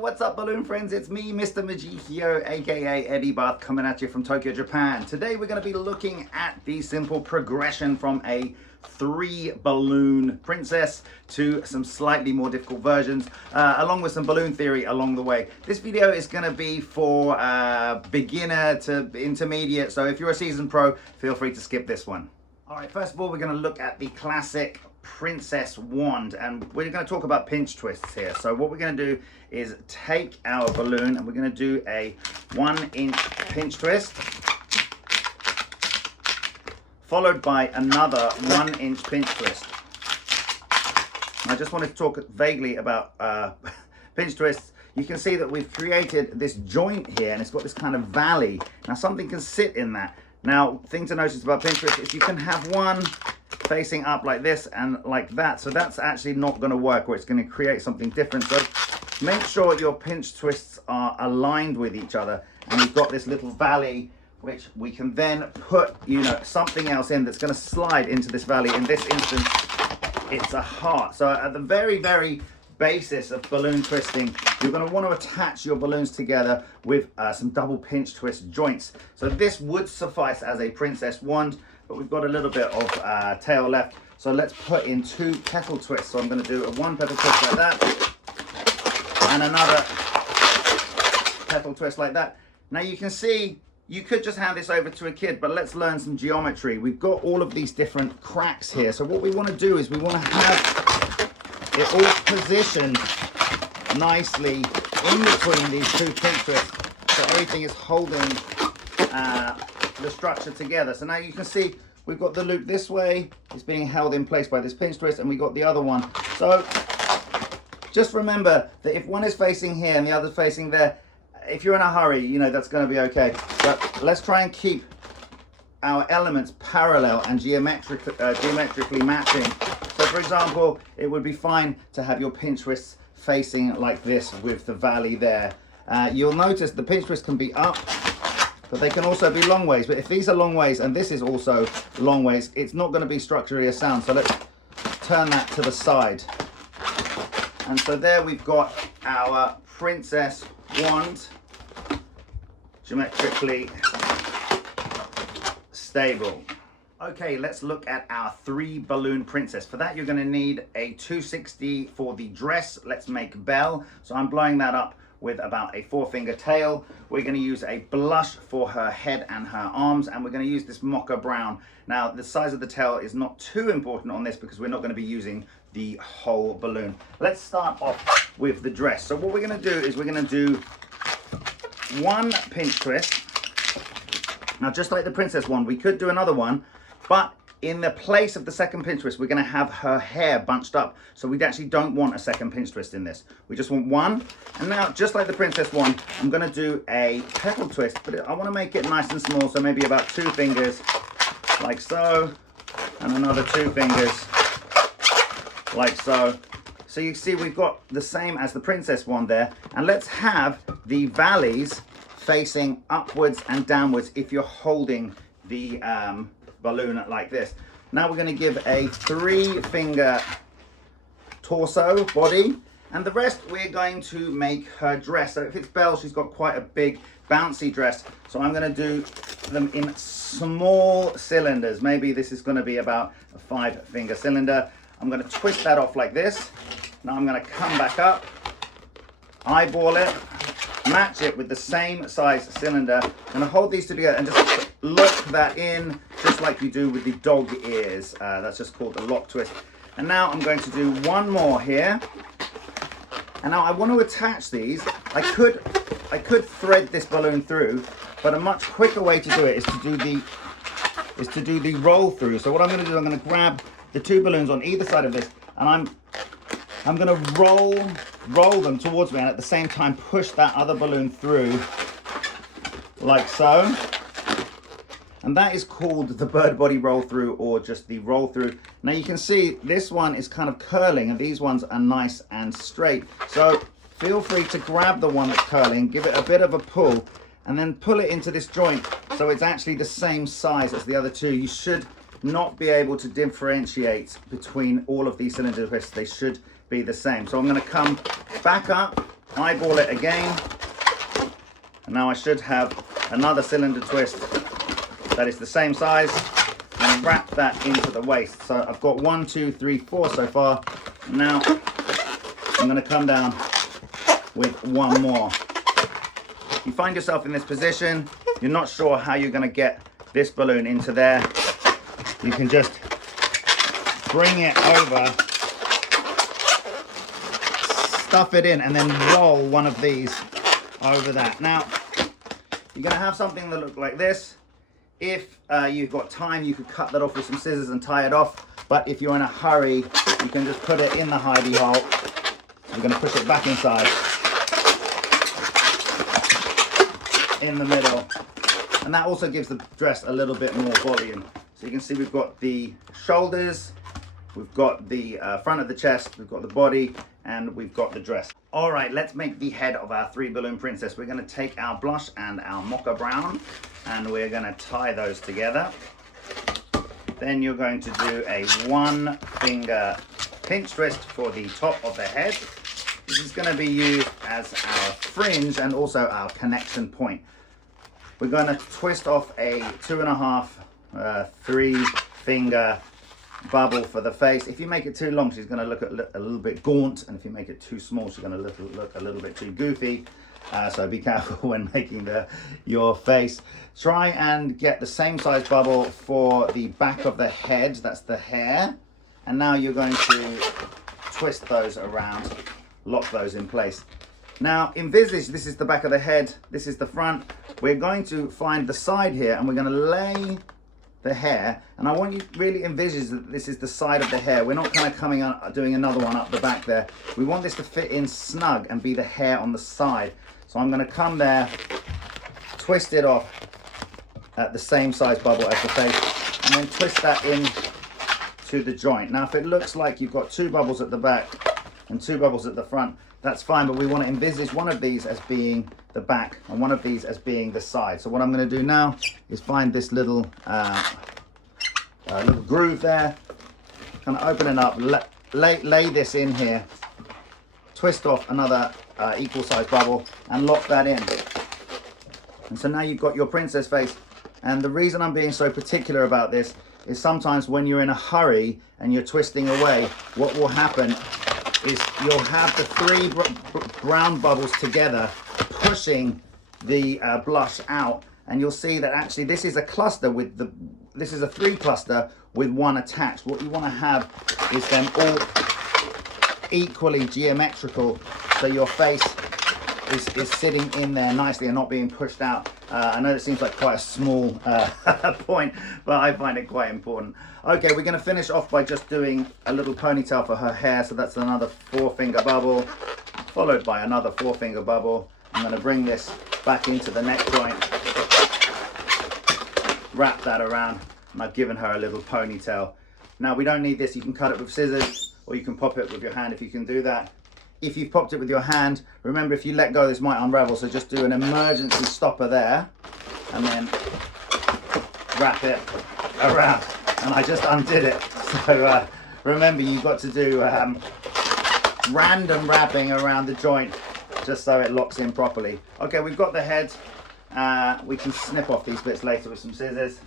What's up, balloon friends? It's me, Mr. Magicchio, aka Eddie Bath, coming at you from Tokyo, Japan. Today we're going to be looking at the simple progression from a 3-balloon princess to some slightly more difficult versions, along with some balloon theory along the way. This video is going to be for beginner to intermediate, so if you're a seasoned pro, feel free to skip this one. All right, first of all, we're going to look at the classic princess wand, and we're going to talk about pinch twists here. So what we're going to do is take our balloon and we're going to do a 1-inch pinch twist, followed by another 1-inch pinch twist. And I just wanted to talk vaguely about pinch twists. You can see that we've created this joint here and it's got this kind of valley. Now something can sit in that. Now, thing to notice about pinch twists is you can have one facing up like this and like that. So that's actually not going to work, or it's going to create something different. So make sure your pinch twists are aligned with each other and you've got this little valley which we can then put, something else in that's going to slide into this valley. In this instance, it's a heart. So at the very, very basis of balloon twisting, you're going to want to attach your balloons together with some double pinch twist joints. So this would suffice as a princess wand, but we've got a little bit of tail left. So let's put in 2 petal twists. So I'm going to do a 1 petal twist like that and another petal twist like that. Now you can see, you could just hand this over to a kid, but let's learn some geometry. We've got all of these different cracks here. So what we want to do is we want to have it all positioned nicely in between these 2 pinch twists, so everything is holding the structure together. So now you can see we've got the loop this way, it's being held in place by this pinch twist, and we got the other one. So just remember that if one is facing here and the other facing there, if you're in a hurry, that's going to be okay. But let's try and keep our elements parallel and geometrically matching. So for example, it would be fine to have your pinch twists facing like this with the valley there. You'll notice the pinch twist can be up, but they can also be long ways. But if these are long ways and this is also long ways, it's not going to be structurally sound. So let's turn that to the side. And so there we've got our princess wand, geometrically stable. Okay, let's look at our 3-balloon princess. For that, you're going to need a 260 for the dress. Let's make Belle. So I'm blowing that up with about a 4-finger tail. We're going to use a blush for her head and her arms, and we're going to use this mocha brown. Now, the size of the tail is not too important on this because we're not going to be using the whole balloon. Let's start off with the dress. So what we're going to do is we're going to do 1 pinch twist. Now, just like the princess one, we could do another one, but in the place of the second pinch twist, we're going to have her hair bunched up. So we actually don't want a second pinch twist in this. We just want 1. And now, just like the princess one, I'm going to do a petal twist, but I want to make it nice and small. So maybe about 2 fingers, like so, and another 2 fingers, like so. So you see we've got the same as the princess one there. And let's have the valleys facing upwards and downwards if you're holding the balloon like this. Now we're going to give a 3-finger torso body, and the rest we're going to make her dress. So if it's Belle, she's got quite a big bouncy dress, so I'm going to do them in small cylinders. Maybe this is going to be about a 5-finger cylinder. I'm going to twist that off like this. Now I'm going to come back up, eyeball it, match it with the same size cylinder. I'm going to hold these two together and just lock that in, just like you do with the dog ears. That's just called a lock twist. And now I'm going to do 1 more here. And now I want to attach these. I could thread this balloon through, but a much quicker way to do it is to do the roll through. So what I'm going to do, I'm going to grab the 2 balloons on either side of this, and I'm going to roll them towards me, and at the same time push that other balloon through like so. And that is called the bird body roll through, or just the roll through. Now you can see this one is kind of curling and these ones are nice and straight. So feel free to grab the one that's curling, give it a bit of a pull, and then pull it into this joint so it's actually the same size as the other 2. You should not be able to differentiate between all of these cylinder twists. They should be the same. So I'm going to come back up eyeball it again. And now I should have another cylinder twist that is the same size, and wrap that into the waist. So I've got 1, 2, 3, 4 so far. Now I'm going to come down with one more. You find yourself in this position, you're not sure how you're going to get this balloon into there. You can just bring it over, stuff it in, and then roll one of these over that. Now, you're going to have something that looks like this. If you've got time, you could cut that off with some scissors and tie it off. But if you're in a hurry, you can just put it in the hidey hole. You're going to push it back inside, in the middle. And that also gives the dress a little bit more volume. So you can see we've got the shoulders, we've got the front of the chest, we've got the body, and we've got the dress. All right, let's make the head of our 3 balloon princess. We're going to take our blush and our mocha brown, and we're going to tie those together. Then you're going to do a 1-finger pinch twist for the top of the head. This is going to be used as our fringe and also our connection point. We're going to twist off a 2.5, 3-finger bubble for the face. If you make it too long, she's going to look a little bit gaunt, and if you make it too small, she's going to look a little bit too goofy. So be careful when making your face. Try and get the same size bubble for the back of the head. That's the hair. And now you're going to twist those around, lock those in place. Now envisage this is the back of the head, this is the front. We're going to find the side here, and we're going to lay the hair, and I want you to really envisage that this is the side of the hair. We're not kind of coming up doing another one up the back there. We want this to fit in snug and be the hair on the side. So I'm going to come there, twist it off at the same size bubble as the face, and then twist that in to the joint. Now if it looks like you've got 2 bubbles at the back and 2 bubbles at the front, that's fine, but we want to envisage one of these as being the back and one of these as being the side. So what I'm going to do now is find this little groove there, kind of open it up, lay this in here, twist off another equal size bubble and lock that in. And so now you've got your princess face. And the reason I'm being so particular about this is sometimes when you're in a hurry and you're twisting away, what will happen is you'll have the 3 brown bubbles together pushing the blush out, and you'll see that actually this is a cluster with this is a 3 cluster with 1 attached. What you want to have is them all equally geometrical, so your face is sitting in there nicely and not being pushed out. I know it seems like quite a small point, but I find it quite important. Okay, we're going to finish off by just doing a little ponytail for her hair. So that's another 4-finger bubble, followed by another 4-finger bubble. I'm going to bring this back into the neck joint, wrap that around, and I've given her a little ponytail. Now we don't need this. You can cut it with scissors, or you can pop it with your hand if you can do that. If you've popped it with your hand, remember if you let go this might unravel, so just do an emergency stopper there and then wrap it around. And I just undid it. So remember, you've got to do random wrapping around the joint just so it locks in properly. Okay, we've got the head. We can snip off these bits later with some scissors.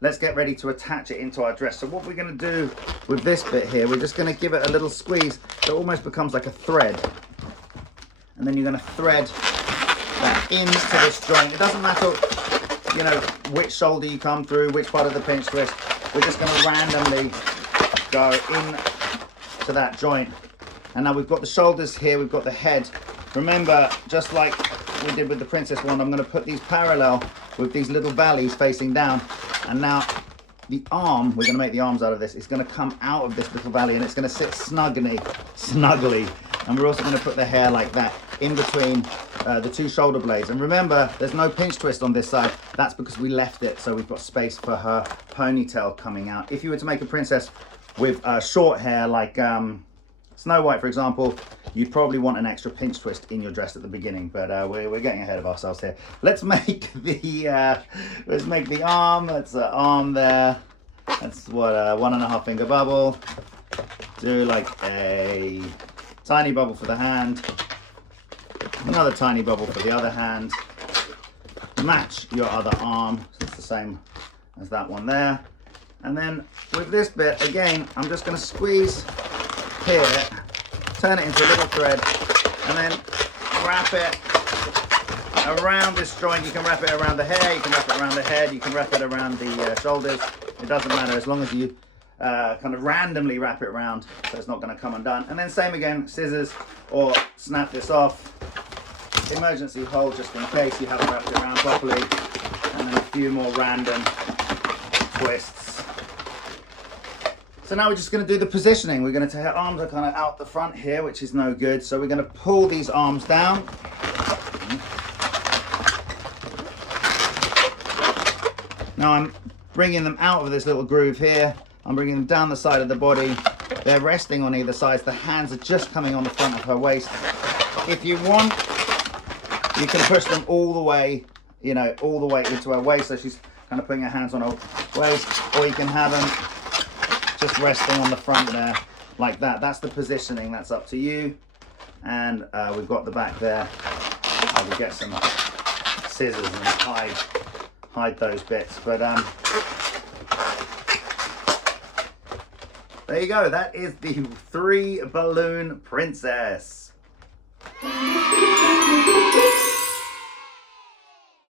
Let's get ready to attach it into our dress. So what we're going to do with this bit here, we're just going to give it a little squeeze so it almost becomes like a thread. And then you're going to thread that into this joint. It doesn't matter, you know, which shoulder you come through, which part of the pinch twist. We're just going to randomly go in to that joint. And now we've got the shoulders here, we've got the head. Remember, just like we did with the princess one, I'm going to put these parallel with these little valleys facing down. And now the arm, we're going to make the arms out of this, it's going to come out of this little valley and it's going to sit snugly. And we're also going to put the hair like that in between the 2 shoulder blades. And remember, there's no pinch twist on this side. That's because we left it, so we've got space for her ponytail coming out. If you were to make a princess with short hair like Snow White, for example, you'd probably want an extra pinch twist in your dress at the beginning, but we're getting ahead of ourselves here. Let's make the arm. That's an arm there. That's what, 1.5-finger bubble. Do like a tiny bubble for the hand. Another tiny bubble for the other hand. Match your other arm, so it's the same as that one there. And then with this bit, again, I'm just going to squeeze here, turn it into a little thread, and then wrap it around this joint. You can wrap it around the hair, you can wrap it around the head, you can wrap it around the shoulders. It doesn't matter as long as you kind of randomly wrap it around, so it's not going to come undone. And then same again, scissors, or snap this off. Emergency hold just in case you haven't wrapped it around properly, and then a few more random twists. So now we're just going to do the positioning. We're going to take our arms are kind of out the front here, which is no good. So we're going to pull these arms down. Now I'm bringing them out of this little groove here. I'm bringing them down the side of the body. They're resting on either side. The hands are just coming on the front of her waist. If you want, you can push them all the way, you know, all the way into her waist. So she's kind of putting her hands on her waist, or you can have them just resting on the front there, like that. That's the positioning, that's up to you. And we've got the back there. I will get some scissors and hide those bits. But there you go, that is the 3 balloon princess.